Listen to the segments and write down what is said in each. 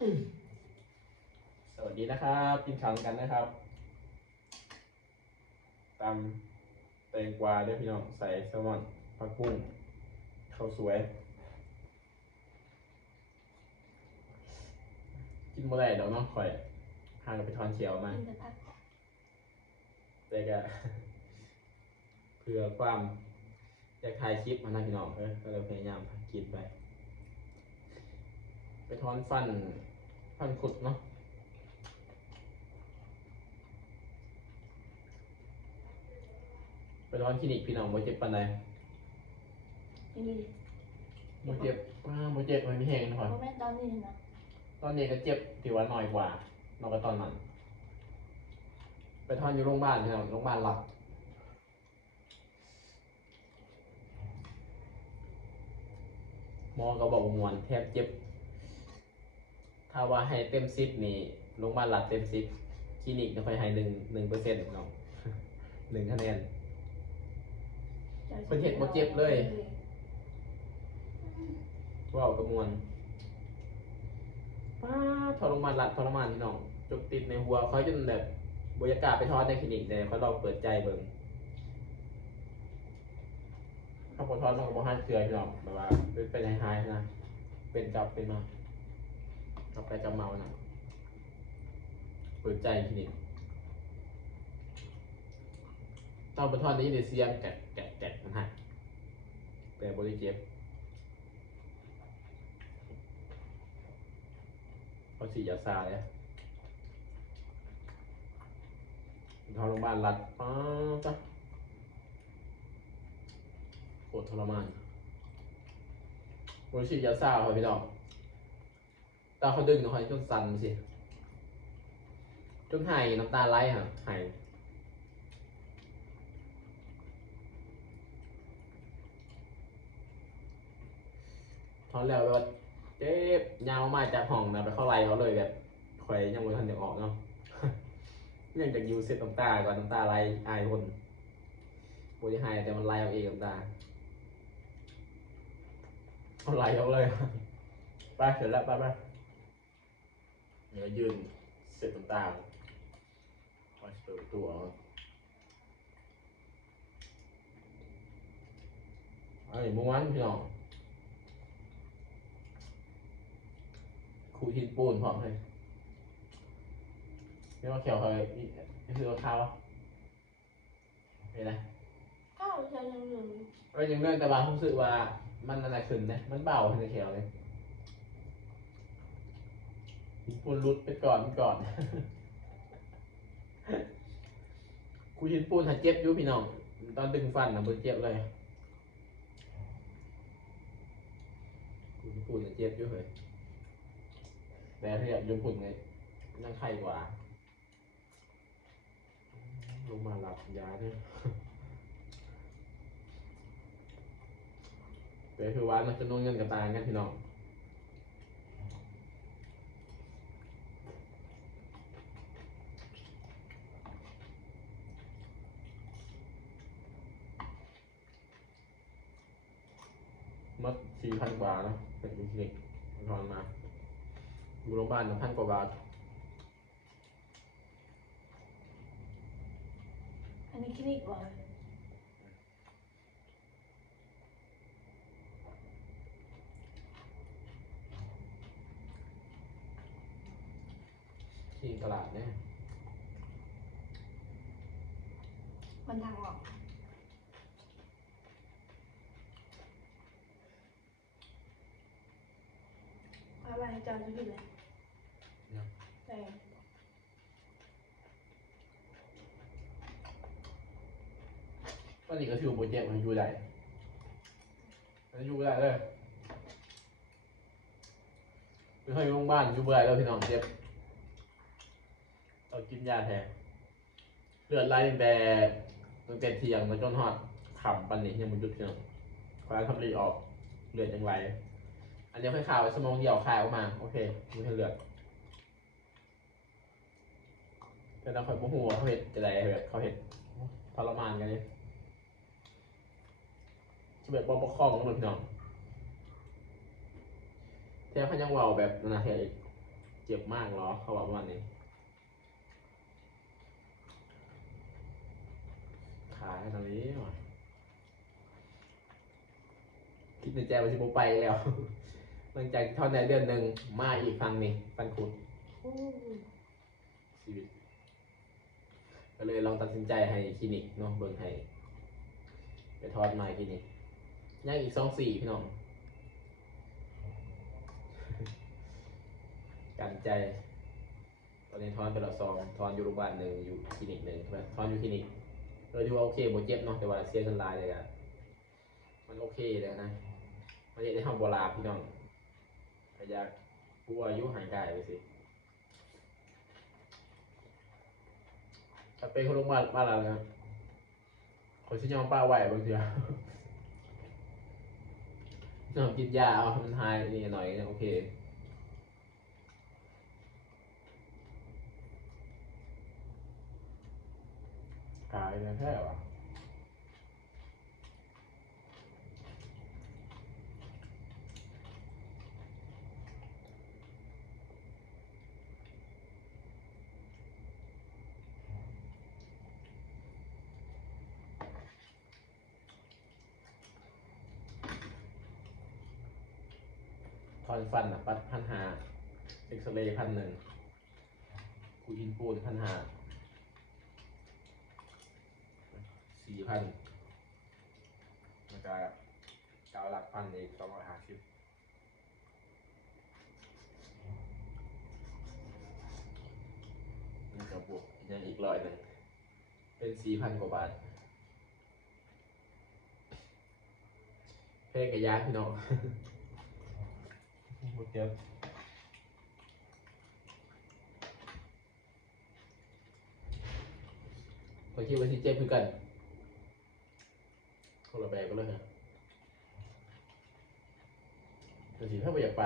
สวัสดีนะครับกินข้าวกันนะครับตำแตงกวาด้วยพี่น้องใส่แซลมอนผักกุ้งข้าวสวย กินบ่ได้ดอกเนาะข่อยห่างกับไปทอนเขียวมาแต่กแต่ก็เพื่อความอยากถ่ายคลิปมานะพี่น้องเออก็เลยพยายามกินไป ไปทอนฟัน ฟันขุดเนาะไปทอนคลินิกพี่น้องบ่เจ็บปานใดกินดีบ่เจ็บว้าบ่เจ็บมันไม่แห้งนะเพพ่อราะแม่ตอนนี้นะตอนนี้ก็เจ็บถือว่าน้อยกว่าน้อยกว่าตอนนั้น ไปทอนอยู่โรงพยาบาลพี่น้องโรงพยาบาลหลักหมอก็บอกว่ามวนแทบเจ็บ ถ้าว่าให้เต็มซิปนี่โรงพยาบาลหลักเต็มซิปคลินิกจะค่อยให้หนึ่งหนึ่งเปอร์เซ็นต์น้องหนึ่งคะแนนเป็นเห็ดบ่เจ็บเลย ว่าวกระมวลป้าทรมานหลักทรมานพี่น้องจุกติดในหัวเขาจนแบบบรรยากาศไปทอดในคลินิกแต่เขาลองเปิดใจเบิ่งเขาพอทอดมันก็บ่ห้าเกลือพี่น้องแบบว่าเป็นเป็นหายๆนะเป็นกลับเป็นมา กลับไปกลับเมานะเปิดใจคลินิกตอนบนทอดนี้เดี๋ยวเสียงแกะแกะแกะนะฮะแต่บริเจ็บเขาฉีดยาซาเลยทอโรมานรัดป้าจ้ะโคตรทรมานบริฉีดยาซาเขาพี่น้อง ตาเขาดึงหน่อยจนสั่นสิจนไห้น้ำตาไหลฮะไห้ทอนแล้วแบบเจ็บยาวมาจากห้องนะไปเข้าไรเขาเลยแบบคอยยังไม่ทันจะออกเนาะยังจากยูเซตน้ำตาก่อนน้ำตาไหลอายคนบริหายแต่มันไหลเอาเองน้ำตาเอาไหลเอาเลยไปเสร็จแล้วไปไป เดี๋ยวยืนเสร็จน้ำตาคอยเปิดตัวไอ้ม้วนพี่น้องครูหินปูนพร้อมเลยไม่ว่าเขียวเคยนี่นี่คือข้าวเป็นไรข้าวเชิญหนึ่งหนึ่งก็ยังเรื่องแต่ว่าผมรู้สึกว่ามันอะไรขึ้นนะมันเบาขึ้นเขียวเลยหิน ปูนรุดไปก่อนไปก่อนครูหินปูนหัดเจ็บอยู่พี่น้อง ตอนดึงฟันนะมันเจ็บเลยครูหินปูนหัดเจ็บอยู่เลยแต่ถ้าอยากยมผุนไงนั่งไข่กว่าลงมาหลับยาเนี่ยแต่คือว่ามันจะนุ่งเงินกับตายกันพี่น้องมัด สี่พันกว่าเนอะเป็นคลินิกทอนมาอยู่โรงพยาบาลหนึ่งพันกว่าบาท อันนี้คลินิกก่อนที่ตลาดเนี่ย มันทางออก อะไรอาจารย์จะกินเลยแต่ตอนนี้ก็ถือโปรเจกต์มันอยู่ได้มันอยู่ได้เลยไปให้โรงพยาบาลอยู่เบื่อแล้วพี่น้องเจ็บต้องกินยาแทนเลือดไหลตั้งแต่ตั้งแต่เที่ยงมาจนหอดขำปันนี้ยังมันหยุดพี่น้องคว้าทำรีออกเลือดยังไหล อันนี้ค่อยข่าวไว้สมองเดี่ยวขาวออกมา โอเคมีให้เลือดแต่เราคอยโมโหว่าเขาเห็ดจะไรแบบเขาเห็ดทรมานกันเนี่ยชีวิตบอปกครองของมันพี่น้องแถมเขายังเว่าแบบนาเทียอีกจ็บมากเหรอเขาบอกว่าวันนี้ขาขนาดนี้ว่ะคิดในใจว่าจะโมไปแล้ว หลังจากทอนได้เดือนหนึ่งมาอีกครั้งนี่ฟันคุดชีวิตก็เลยลองตัดสินใจให้คลินิกเนาะเบิ่งให้ไปทอดใหม่คลินิกย่างอีกสองสี่พี่น้องกันใจ ตอนนี้ทอนไปละซองทอนอยู่โรงพยาบาลหนึ่งอยู่คลินิกหนึ่งทอนอยู่คลินิกเออที่ว่าโอเคบ่เจ็บเนาะแต่ว่าเสียเงินรายเลยอะมันโอเคเลยนะมันจะได้ทำโบราณพี่น้อง พยายามผู้อายุห่างกายไปสิถ้าเป็นคนโรงพยาบาลบ้านเรานะคนที่ยอมป้าไหวบางทียอมกินยาเอาให้มันหายนี่หน่อยเนี่ยโอเคกายเนี่ยแค่วะ ทอนฟันอะปัดพันหาเอ็กซเรย์พันหนึ่งคูอินปูนพันหาสี่พันแล้วก็เกาหลักพันอีกสองร้อยห้าสิบนี่ก็บวกยังอีกร้อยหนึ่งเป็นสี่พันกว่าบาทเพลงกับยาพี่น้อง หมดเจ็บบางทีวันที่เจ็บคือกันคนละแบบกันเลยฮะแต่สิถ้าไม่อยากไป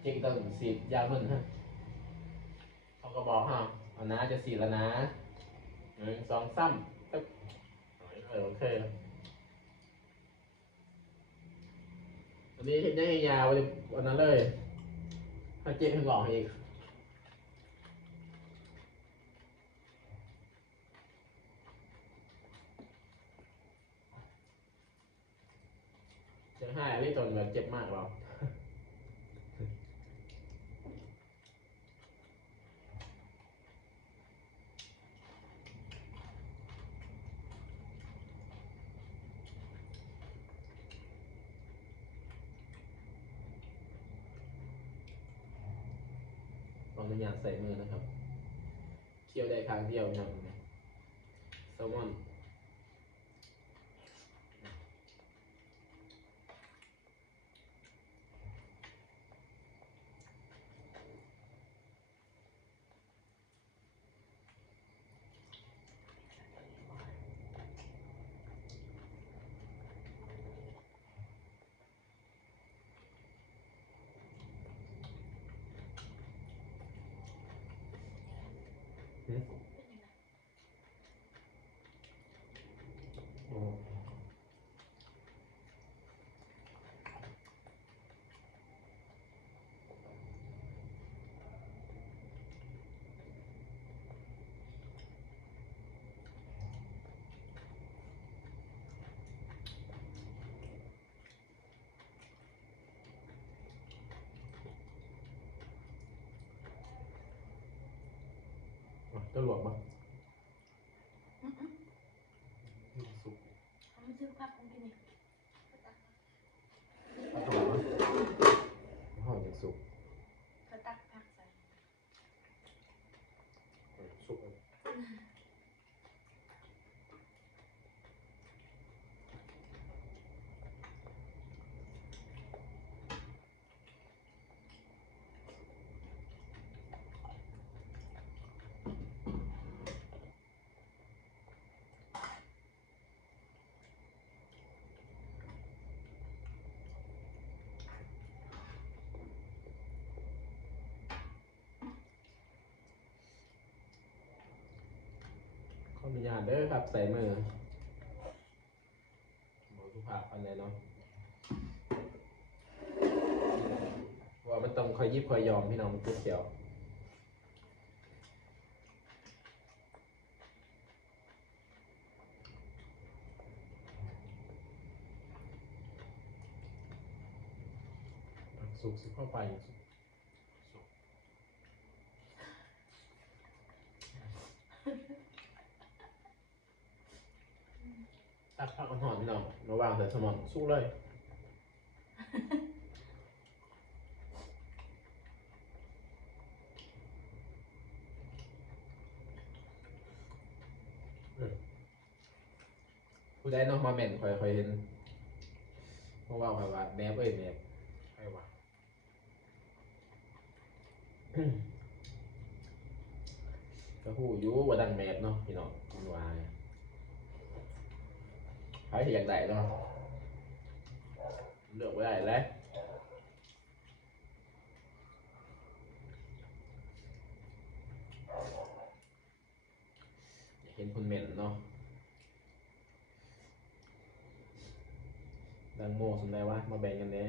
เจ๊กต้องสีดยามันฮะเขาก็บอกฮะเอานะจะสีดแล้วนะหนึ่งสองสามตึ๊บเออโอเค อันนี้เห็นยังยาววันนั้นเลยถ้าเจ็บให้บอกอีกจะให้อันนี้จนแบบเจ็บมากหรอ ลองน้ำยาใส่มือนะครับ เคี่ยวได้ครั้งเดียวอย่างนี้แซลมอน เอะจะหลวกปะ อื้ออื้อ สุก เอามาซื้อผักมากินนี่ ถ้าหอมปะหอมจะสุก ก็ตักผักใส่ สุกข ออนุญาตเด้อครับ ใส่มือหมอสุภาพอันไหนเนาะเพราะว่ามันต้องคอยยิบคอยยอมพี่น้องมันเขียวสุกสิเข้าไปสุก ตักผักกันหอมพี่น้องระว่างใส่สมอนสู้เลยผู้ได้เน้องมาเมนคอยคอยเห็นเพราะว่าคอยว่าแมบเอ้ยแมบใช่ว่ะก็หูอยูว่าดังแมบเนาะพี่น้องคุณวาย ใครที่อยากได้เนาะเลือกไว้ได้แล้วอยากเห็นคนเหม็นเนาะดังโม่สมได้ว่ามาแบ่งกันเด้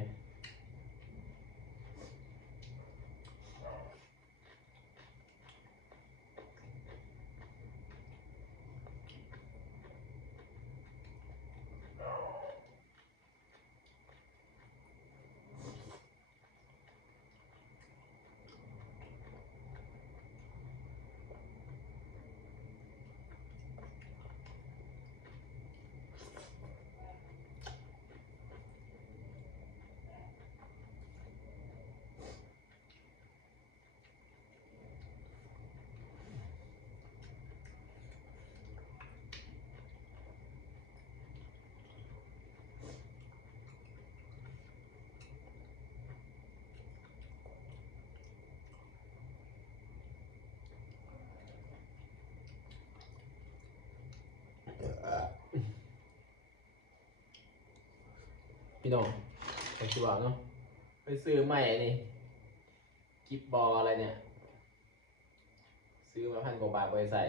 พี่น้องไปชิวาเนาะไปซื้อใหม่นี่กิบบอลอะไรเนี่ย ซื้อมาพันกว่าบาทไปใส่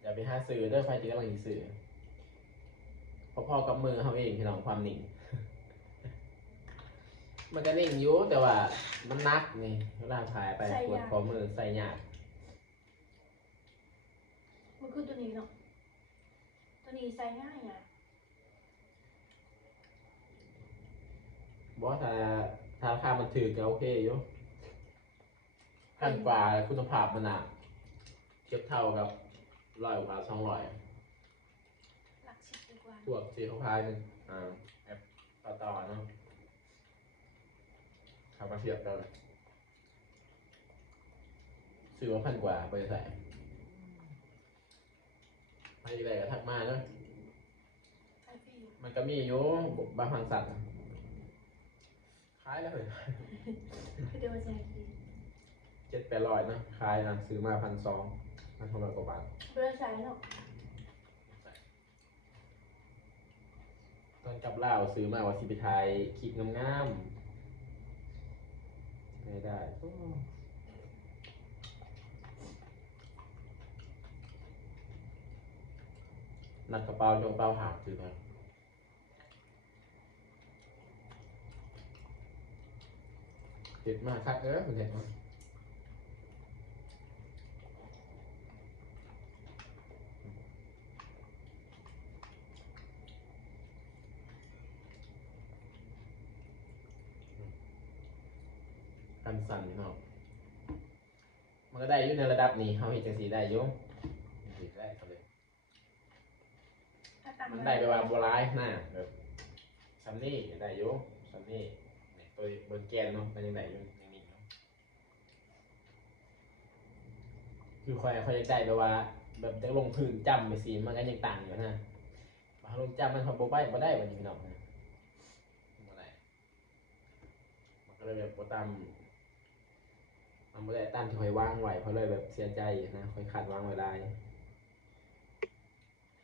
อย่าไปหาซื้อเด้อใครที่กำลังสิซื้อพอๆกับมือเขาเองพี่น้องความนิ่ง มันก็นิ่งอยู่แต่ว่ามันนักนี่เวลาถ่ายไปปวดข้อมือใส่ยากมันคือตัวนี้เนาะตัวนี้ใส่ง่ายอะ บอสถ้าถ้าราคามันถือก็โอเคอยู่พันกว่าคุณภาพมันอะเทียบเท่ากับร้อยกว่าสองร้อยหลักสิบดีกว่าพวกสีเขาพายนึงอ่าแอปต่อต่อเนาะเขามาเทียบกันซื้อมาพันกว่าไปใส่ไปอีกไรก็ทักมาเนาะใช่พี่มันก็มีอยู่บางทางสัตว์ ขายแล้วเลยคือเดี๋ยวจะให้กินเจ็ดแปดร้อยนะขายนะซื้อมาพันสองพันสองร้อยกว่าบาทเพื่อใส่เนาะตอนกลับเล่าวซื้อมาว่าสิไปไทยคลิปงามๆไม่ได้โอ้หนักกระเป๋าจงเป๋าหักถือมา เห็ดมากครับเออมันเห็ดมากกันสั่นเนาะมันก็ได้อยู่ในระดับนี้เขาเห็นจังสีได้อยู่เห็นได้เขาเลยมันได้ไปว่าโบราณนะแบบซัมนี่ได้อยู่ซัมนี่ เนี่ยตัวบนแกนเนาะมันยังได้อยู่ยังนิ่งเนาะคือคอยคอยจะได้ไปว่า แบบจะลงพื้นจำไปสีมันก็ยังต่างอยู่นะมาลงจำมันเขาโบได้บ่ได้วันนี้พี่น้องนะบ่ได้มันก็เลยแบบบ่ตามมันบ่ได้ตามที่คอยว่างไว้เขาะเลยแบบเสียใจนะคอยขาดว่างไว้ได้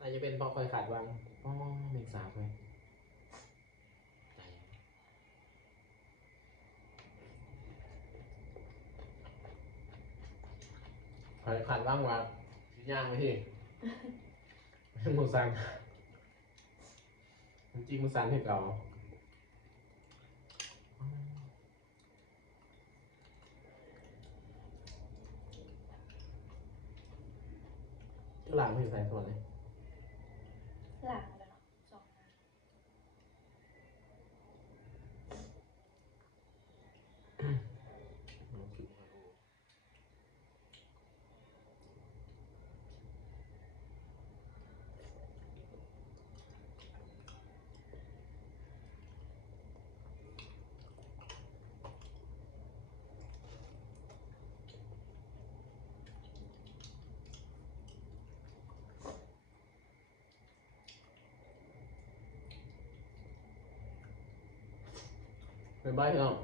อาจจะเป็นเพราะคอยขาดว่างอ๋อเมงสาบเล คอยขันว่างว่าย่างไว้ที่หมูสันจริงๆมูสันให้เก่าหลังไม่ใส่ส่วนเลย เป็นบ้านพี่น้อง